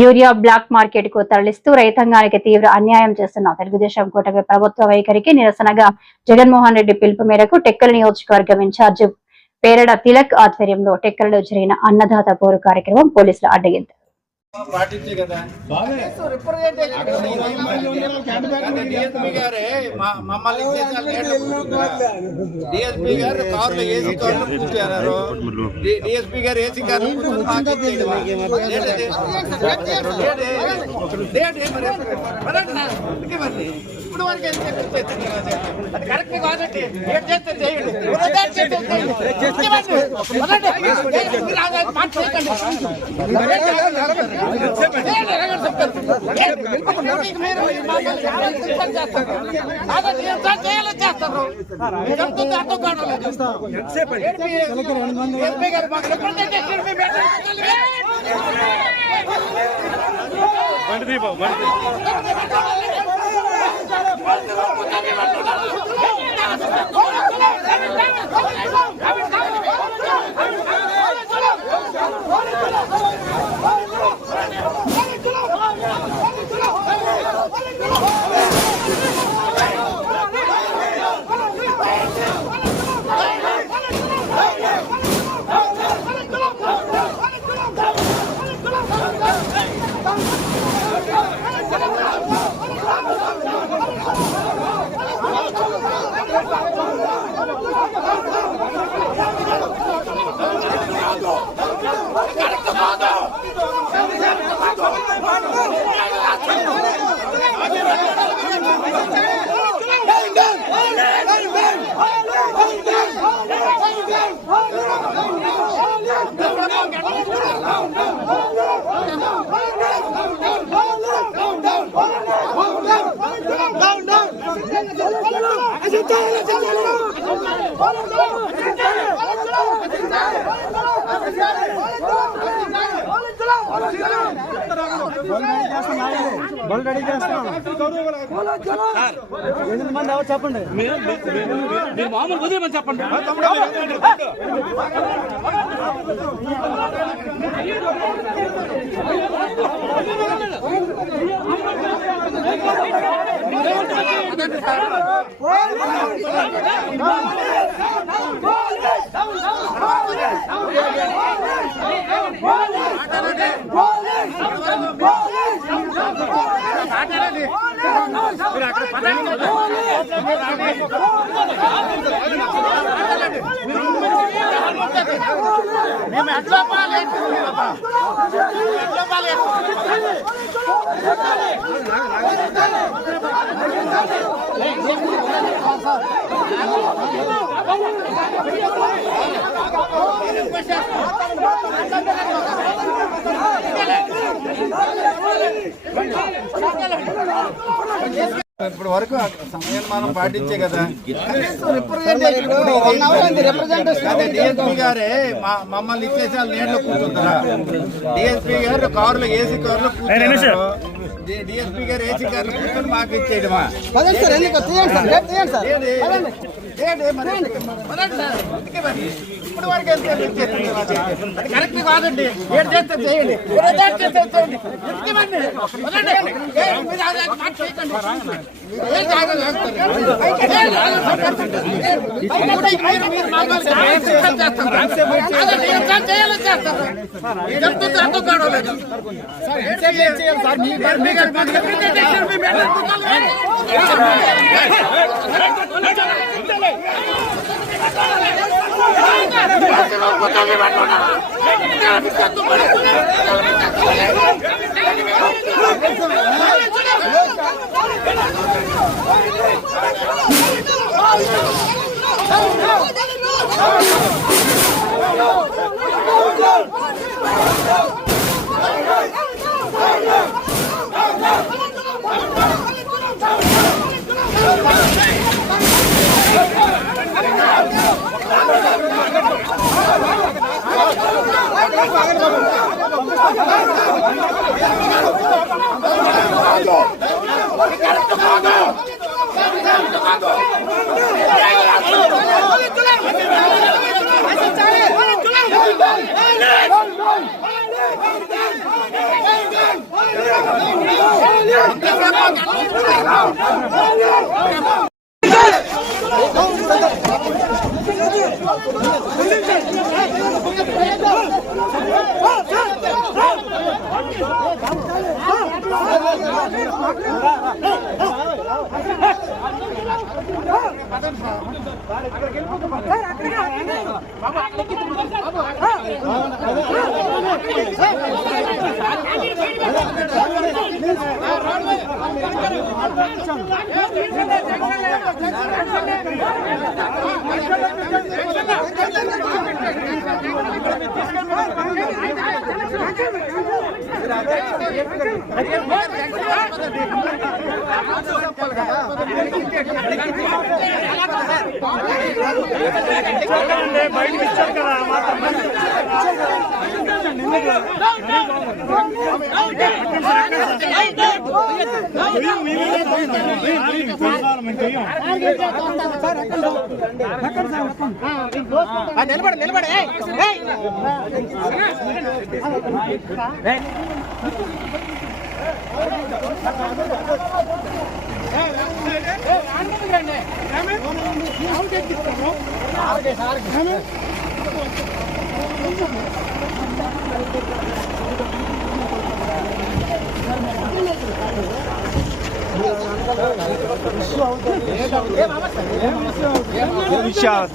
Urea black market కు తరలిస్తూ రైతాంగానికి తీవ్ర అన్యాయం చేస్తున్న తెలుగుదేశం కూటమి ప్రభుత్వ వైఖరికి నిరసనగా జగన్మోహన్ రెడ్డి పిలుపు మేరకు టెక్కలి నియోజకవర్గం ఇన్ఛార్జి పేరడ తిలక్ ఆధ్వర్యంలో టెక్కలిలో జరిగిన అన్నదాత పోరు కార్యక్రమం పోలీసులు అడ్డగించారు. చెప్పండి మామూలు వదిలేమని చెప్పండి. ఇప్పుడు వరకు సంయమనం పాటించే కదా డిఎస్పీ గారే మమ్మల్ని ఇచ్చేసి వాళ్ళు నీళ్ళు కూర్చుంటారా? డిఎస్పీ గారు కారులో ఏసీ కారులో కూర్చుంటారు. డిఎస్పీ గారు ఏసీ కారులో కూర్చొని మాకు ఇచ్చేయడమా? ఇప్పుడు వరకు కరెక్ట్ కాదండి. ఏడు చేస్తే చేయండి. బయటకి ఇచ్చారు కదా నిలబడి నిలబడి విషయాలు